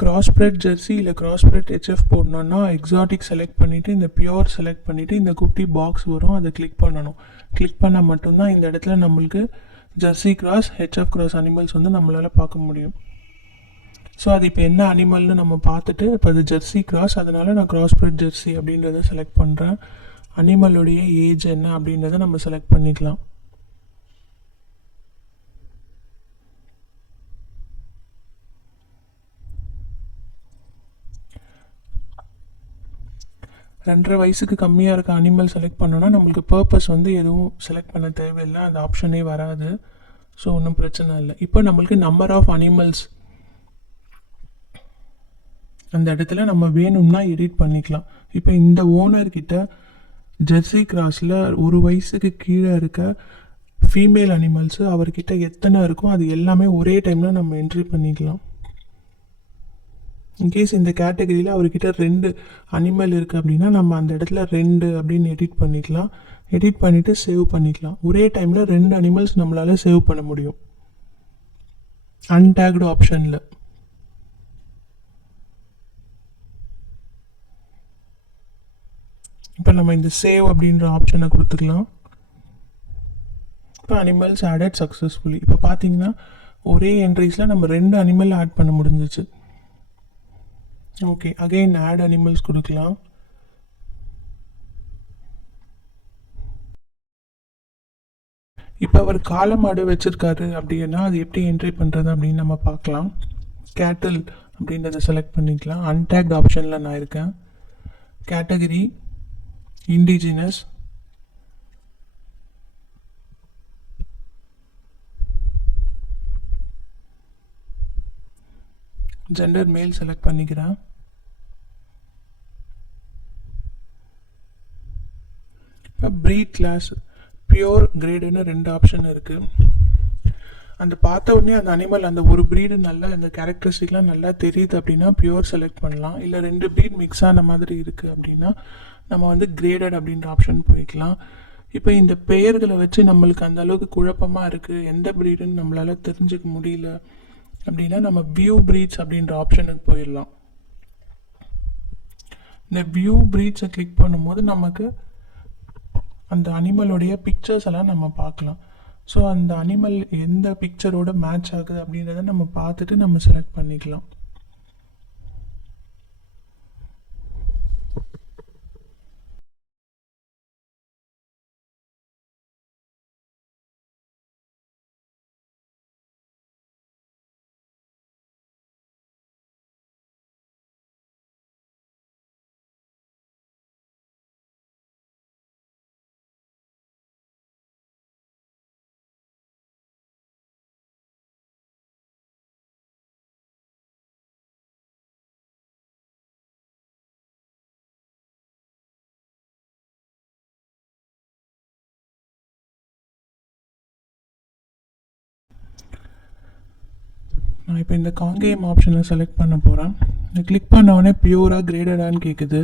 கிராஸ் பிரெட் ஜெர்சி இல்லை கிராஸ் பிரெட் ஹெச்எஃப் போடணுன்னா எக்ஸாட்டிக் செலக்ட் பண்ணிவிட்டு இந்த பியூர் செலக்ட் பண்ணிவிட்டு இந்த குட்டி பாக்ஸ் வரும், அதை கிளிக் பண்ணணும். கிளிக் பண்ணால் மட்டும்தான் இந்த இடத்துல நம்மளுக்கு Jersey cross, HF cross animals வந்து நம்மளால் பார்க்க முடியும். ஸோ அது இப்போ என்ன அனிமல்னு நம்ம பார்த்துட்டு இப்போ அது ஜெர்சி கிராஸ், அதனால் நான் கிராஸ் பிரெட் ஜெர்சி அப்படின்றத செலக்ட் பண்ணுறேன். அனிமலுடைய ஏஜ் என்ன அப்படின்றத நம்ம செலக்ட் பண்ணிக்கலாம். 2.5 வயசுக்கு கம்மியாக இருக்க அனிமல் செலக்ட் பண்ணோன்னா நம்மளுக்கு பர்பஸ் வந்து எதுவும் செலக்ட் பண்ண தேவையில்லை, அந்த ஆப்ஷனே வராது. ஸோ ஒன்றும் பிரச்சனை இல்லை. இப்போ நம்மளுக்கு நம்பர் ஆஃப் அனிமல்ஸ் அந்த இடத்துல நம்ம வேணும்னா எடிட் பண்ணிக்கலாம். இப்போ இந்த ஓனர்கிட்ட ஜெர்சி கிராஸில் 1 வயசுக்கு கீழே இருக்க ஃபீமேல் அனிமல்ஸு அவர்கிட்ட எத்தனை இருக்கோ அது எல்லாமே ஒரே டைமில் நம்ம என்ட்ரி பண்ணிக்கலாம். இன்கேஸ் இந்த கேட்டகரியில் அவர்கிட்ட 2 அனிமல் இருக்குது அப்படின்னா நம்ம அந்த இடத்துல 2 அப்படின்னு எடிட் பண்ணிக்கலாம். எடிட் பண்ணிவிட்டு சேவ் பண்ணிக்கலாம். ஒரே டைமில் 2 அனிமல்ஸ் நம்மளால் சேவ் பண்ண முடியும் அன்டேக்டு ஆப்ஷனில். இப்போ நம்ம இந்த சேவ் அப்படின்ற ஆப்ஷனை கொடுத்துக்கலாம். இப்போ அனிமல்ஸ் ஆடட் சக்ஸஸ்ஃபுல்லி. இப்போ பார்த்தீங்கன்னா ஒரே என்ட்ரிஸில் நம்ம 2 அனிமல் ஆட் பண்ண முடிஞ்சிச்சு. ஓகே, அகைன் ஆட் அனிமல்ஸ் கொடுக்கலாம். இப்போ அவர் காளை மாடு வச்சுருக்காரு அப்படின்னா அது எப்படி என்ட்ரி பண்ணுறது அப்படின்னு நம்ம பார்க்கலாம். கேட்டில் அப்படின்றத செலக்ட் பண்ணிக்கலாம். அன்டேக்ட் ஆப்ஷனில் நான் இருக்கேன். கேட்டகரி இண்டிஜினஸ், ஜெண்டர் மேல் செலக்ட் பண்ணிக்கிறேன். இப்போ ப்ரீட் கிளாஸ் பியூர் கிரேடுன்னு 2 ஆப்ஷன் இருக்குது. அந்த பார்த்த உடனே அந்த அனிமல் அந்த ஒரு ப்ரீடு நல்லா அந்த கேரக்டரிஸ்டிக்லாம் நல்லா தெரியுது அப்படின்னா பியூர் செலக்ட் பண்ணலாம். இல்லை 2 ப்ரீட் மிக்ஸ் ஆன மாதிரி இருக்குது அப்படின்னா நம்ம வந்து கிரேடட் அப்படின்ற ஆப்ஷன் போய்க்கலாம். இப்போ இந்த பெயர்களை வச்சு நம்மளுக்கு அந்த அளவுக்கு குழப்பமாக இருக்குது, எந்த ப்ரீடுன்னு நம்மளால் தெரிஞ்சுக்க முடியல அப்படின்னா நம்ம வியூ ப்ரீட்ஸ் அப்படின்ற ஆப்ஷனுக்கு போயிடலாம். இந்த வியூ ப்ரீட்ஸை கிளிக் பண்ணும்போது நமக்கு அந்த அனிமலோடைய பிக்சர்ஸ் எல்லாம் நம்ம பார்க்கலாம். ஸோ அந்த அனிமல் எந்த பிக்சரோட மேட்ச் ஆகுது அப்படின்றத நம்ம பார்த்துட்டு நம்ம செலக்ட் பண்ணிக்கலாம். நான் இப்போ இந்த காங்கேயம் ஆப்ஷனை செலக்ட் பண்ண போகிறேன். இந்த கிளிக் பண்ண உடனே பியூராக கிரேடடான்னு கேட்குது.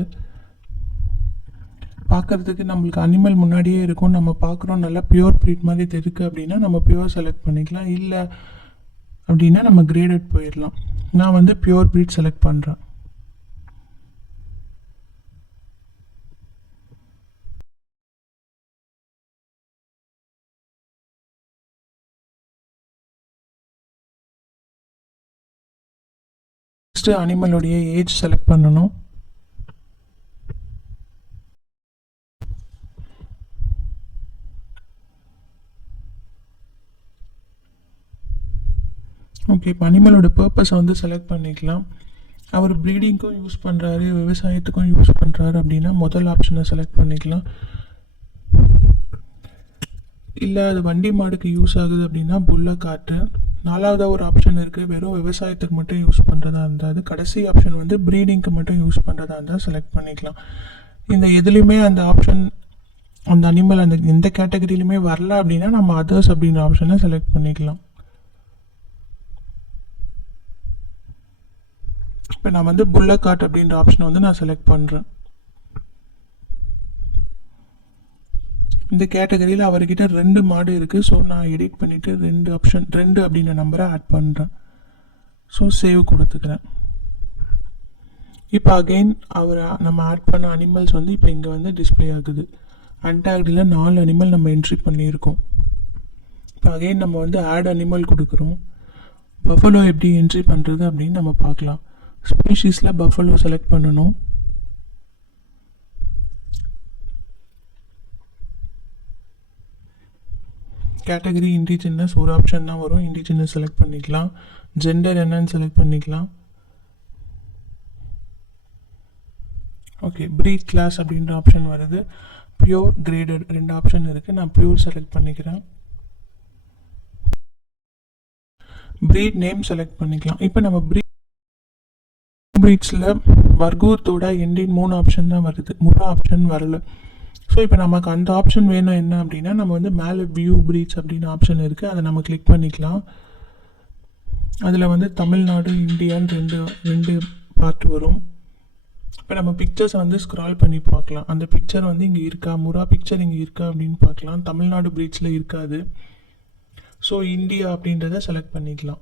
பார்க்குறதுக்கு நம்மளுக்கு அனிமல் முன்னாடியே இருக்கும், நம்ம பார்க்குறோம் நல்லா பியூர் ப்ரீட் மாதிரி தெரியுது அப்படின்னா நம்ம பியூர் செலக்ட் பண்ணிக்கலாம். இல்லை அப்படின்னா நம்ம கிரேடட் போயிடலாம். நான் வந்து பியூர் ப்ரீட் செலக்ட் பண்ணுறேன். நெக்ஸ்ட்டு அனிமலுடைய ஏஜ் செலக்ட் பண்ணணும். ஓகே, இப்போ அனிமலோட பர்பஸை வந்து செலக்ட் பண்ணிக்கலாம். அவர் ப்ரீடிங்க்கும் யூஸ் பண்ணுறாரு, விவசாயத்துக்கும் யூஸ் பண்ணுறாரு அப்படின்னா முதல் ஆப்ஷனை செலக்ட் பண்ணிக்கலாம். இல்லை அது வண்டி மாடுக்கு யூஸ் ஆகுது அப்படின்னா புல்லை காட்டு. 4வதாக ஒரு ஆப்ஷன் இருக்குது, வெறும் விவசாயத்துக்கு மட்டும் யூஸ் பண்ணுறதா இருந்தால். கடைசி ஆப்ஷன் வந்து ப்ரீடிங்க்கு மட்டும் யூஸ் பண்ணுறதா இருந்தால் செலக்ட் பண்ணிக்கலாம். இந்த எதுலேயுமே அந்த ஆப்ஷன் அந்த அனிமல் அந்த எந்த கேட்டகரியிலுமே வரல அப்படின்னா நம்ம அதர்ஸ் அப்படின்ற ஆப்ஷனை செலக்ட் பண்ணிக்கலாம். இப்போ நான் வந்து புல்லக்காட் அப்படின்ற ஆப்ஷனை வந்து நான் செலக்ட் பண்ணுறேன். இந்த கேட்டகரியில் அவர்கிட்ட 2 மாடு இருக்குது. ஸோ நான் எடிட் பண்ணிவிட்டு 2 ஆப்ஷன் 2 அப்படின்ற நம்பரை ஆட் பண்ணுறேன். ஸோ சேவ் கொடுத்துக்கிறேன். இப்போ அகெயின் நம்ம ஆட் பண்ண அனிமல்ஸ் வந்து இப்போ இங்கே வந்து டிஸ்பிளே ஆகுது. அன்டாக்டில் 4 அனிமல் நம்ம என்ட்ரி பண்ணியிருக்கோம். இப்போ அகெயின் நம்ம வந்து ஆட் அனிமல் கொடுக்குறோம். பஃபலோ எப்படி என்ட்ரி பண்ணுறது அப்படின்னு நம்ம பார்க்கலாம். ஸ்பீஷீஸில் பஃபலோ செலக்ட் பண்ணணும். கேட்டகரி இண்டிஜினஸ் ஒரு ஆப்ஷன் தான் வரும், இண்டிஜினஸ் செலக்ட் பண்ணிக்கலாம். ஜெண்டர் என்னன்னு செலக்ட் பண்ணிக்கலாம். ஓகே, ஓகே, ப்ரீட் கிளாஸ் அப்படின்ற ஆப்ஷன் வருது. பியூர், கிரேடட் 2 ஆப்ஷன் இருக்குது. நான் பியூர் செலக்ட் பண்ணிக்கிறேன். ப்ரீட் நேம் செலக்ட் பண்ணிக்கலாம். இப்போ நம்ம ப்ரீட்ஸில் வர்கூத்தோட எண்டின் 3 ஆப்ஷன் தான் வருது, முறா ஆப்ஷன் வரல. ஸோ இப்போ நமக்கு அந்த ஆப்ஷன் வேணும் என்ன அப்படின்னா, நம்ம வந்து மேலே வியூ ப்ரீட்ஸ் அப்படின்னு ஆப்ஷன் இருக்குது, அதை நம்ம கிளிக் பண்ணிக்கலாம். அதில் வந்து தமிழ்நாடு, இந்தியான்னு ரெண்டு பார்ட் வரும். இப்போ நம்ம பிக்சர்ஸை வந்து ஸ்க்ரால் பண்ணி பார்க்கலாம். அந்த பிக்சர் வந்து இங்கே இருக்கா, முறா பிக்சர் இங்கே இருக்கா அப்படின்னு பார்க்கலாம். தமிழ்நாடு ப்ரீட்ஸில் இருக்காது. ஸோ இந்தியா அப்படின்றத செலக்ட் பண்ணிக்கலாம்.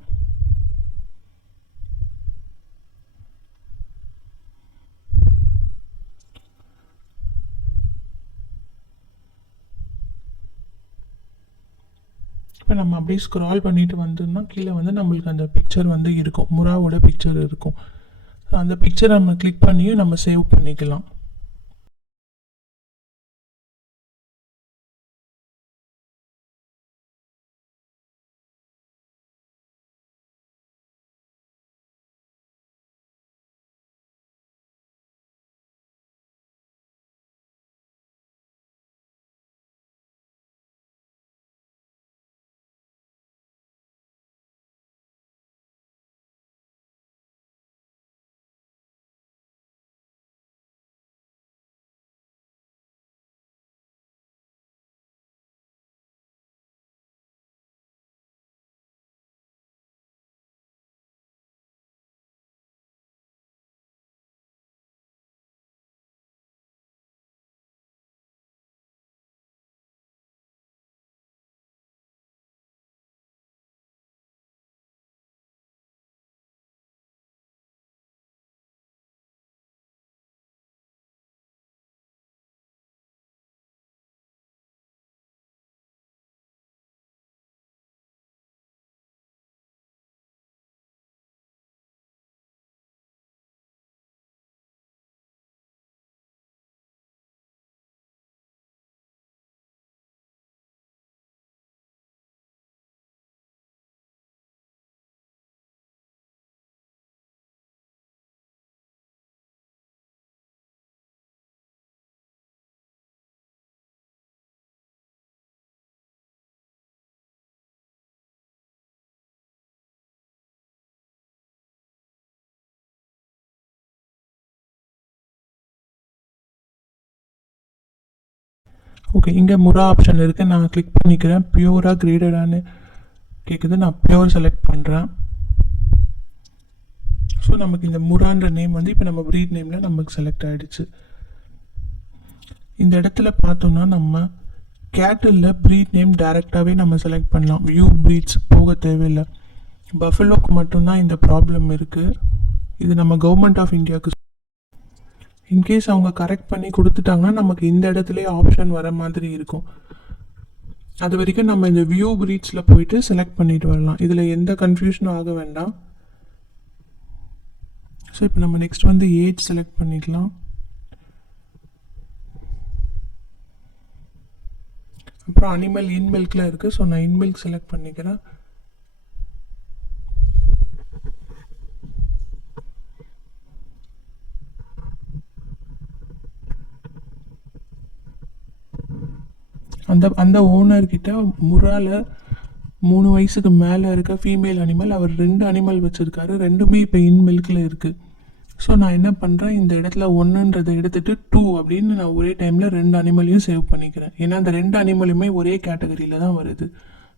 இப்போ நம்ம அப்படியே ஸ்க்ரால் பண்ணிட்டு வந்தோம்னா கீழே வந்து நம்மளுக்கு அந்த பிக்சர் வந்து இருக்கும், முறாவோட பிக்சர் இருக்கும். அந்த பிக்சரை நம்ம கிளிக் பண்ணியும் நம்ம சேவ் பண்ணிக்கலாம். ஓகே, இங்கே முறா ஆப்ஷன் இருக்குது, நான் கிளிக் பண்ணிக்கிறேன். பியூராக கிரேடடானு கேட்குது, நான் பியூர் செலக்ட் பண்ணுறேன். ஸோ நமக்கு இந்த முறான்ற நேம் வந்து இப்போ நம்ம ப்ரீட் நேமில் நமக்கு செலக்ட் ஆகிடுச்சு. இந்த இடத்துல பார்த்தோம்னா நம்ம கேட்டில் ப்ரீட் நேம் டைரெக்டாகவே நம்ம செலக்ட் பண்ணலாம், வியூ ப்ரீட்ஸ் போக தேவையில்லை. பஃபலோக்கு மட்டும்தான் இந்த ப்ராப்ளம் இருக்குது. இது நம்ம கவர்மெண்ட் ஆஃப் இந்தியாவுக்கு இன்கேஸ் அவங்க கரெக்ட் பண்ணி கொடுத்துட்டாங்கன்னா நமக்கு இந்த இடத்துலேயே ஆப்ஷன் வர மாதிரி இருக்கும். அது வரைக்கும் நம்ம இந்த வியூ ப்ரீட்ஸில் போயிட்டு செலக்ட் பண்ணிட்டு வரலாம். இதில் எந்த கன்ஃபியூஷனும் ஆக வேண்டாம். ஸோ இப்போ நம்ம நெக்ஸ்ட் வந்து ஏஜ் செலக்ட் பண்ணிக்கலாம். அப்புறம் அனிமல் இன் மில்கில் இருக்குது, ஸோ நான் இன் மில்க் செலக்ட் பண்ணிக்கிறேன். அந்த ஓனர்கிட்ட முறால 3 வயசுக்கு மேலே இருக்க ஃபீமேல் அனிமல், அவர் 2 அனிமல் வச்சுருக்காரு, ரெண்டுமே இப்போ இன் மில்கில் இருக்குது. ஸோ நான் என்ன பண்ணுறேன், இந்த இடத்துல 1ன்றதை எடுத்துகிட்டு 2 அப்படின்னு நான் ஒரே டைமில் 2 அனிமலையும் சேவ் பண்ணிக்கிறேன். ஏன்னா அந்த 2 அனிமலுமே ஒரே கேட்டகரியில் தான் வருது.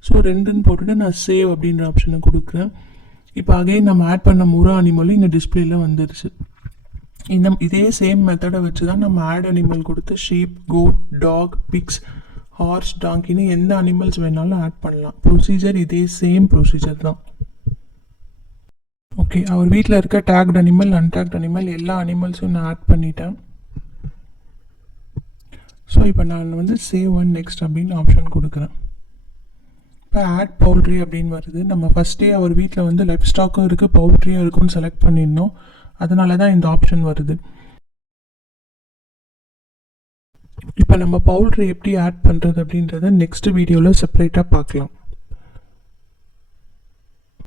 ஸோ 2ன்னு போட்டுட்டு நான் சேவ் அப்படின்ற ஆப்ஷனை கொடுக்குறேன். இப்போ அகைன் நம்ம ஆட் பண்ண முறா அனிமலும் இங்கே டிஸ்பிளேயில் வந்துருச்சு. இதே சேம் மெத்தடை வச்சு தான் நம்ம ஆட் அனிமல் கொடுத்து sheep, goat, dog, pigs, horse, டாங்கின்னு எந்த அனிமல்ஸ் வேணாலும் ஆட் பண்ணலாம். ப்ரொசீஜர் இதே சேம் ப்ரொசீஜர் தான். ஓகே, அவர் வீட்டில் இருக்க டேக்ட் அனிமல், அன்டேக்ட் அனிமல் எல்லா அனிமல்ஸும் நான் ஆட் பண்ணிட்டேன். ஸோ இப்போ நான் வந்து சேவ் அண்ட் நெக்ஸ்ட் அப்படின்னு ஆப்ஷன் கொடுக்குறேன். இப்போ ஆட் பவுல்ட்ரி அப்படின்னு வருது. நம்ம ஃபஸ்ட்டே அவர் வீட்டில் வந்து லைஃப் ஸ்டாக்கும் இருக்குது, பவுல்ட்ரியும் இருக்குன்னு செலக்ட் பண்ணியிருந்தோம். அதனால தான் இந்த ஆப்ஷன் வருது. இப்போ நம்ம பவுல்ட்ரி எப்படி ஆட் பண்ணுறது அப்படின்றத நெக்ஸ்ட் வீடியோவில் செப்பரேட்டாக பார்க்கலாம்.